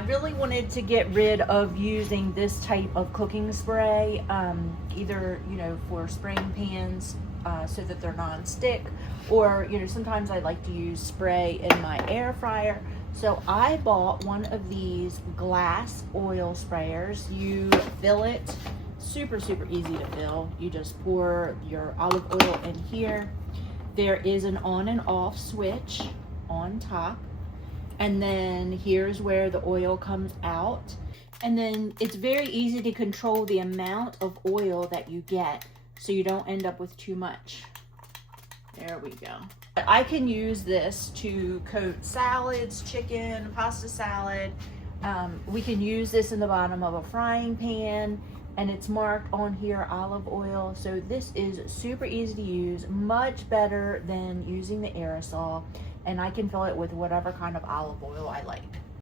I really wanted to get rid of using this type of cooking spray, either, you know, for spraying pans so that they're non-stick, or, you know, sometimes I like to use spray in my air fryer. So I bought one of these glass oil sprayers. You fill it, super easy to fill. You just pour your olive oil in here. There is an on and off switch on top. And then here's where the oil comes out. And then it's very easy to control the amount of oil that you get so you don't end up with too much. There we go. I can use this to coat salads, chicken, pasta salad. We can use this in the bottom of a frying pan, and it's marked on here olive oil. So this is super easy to use, much better than using the aerosol. And I can fill it with whatever kind of olive oil I like.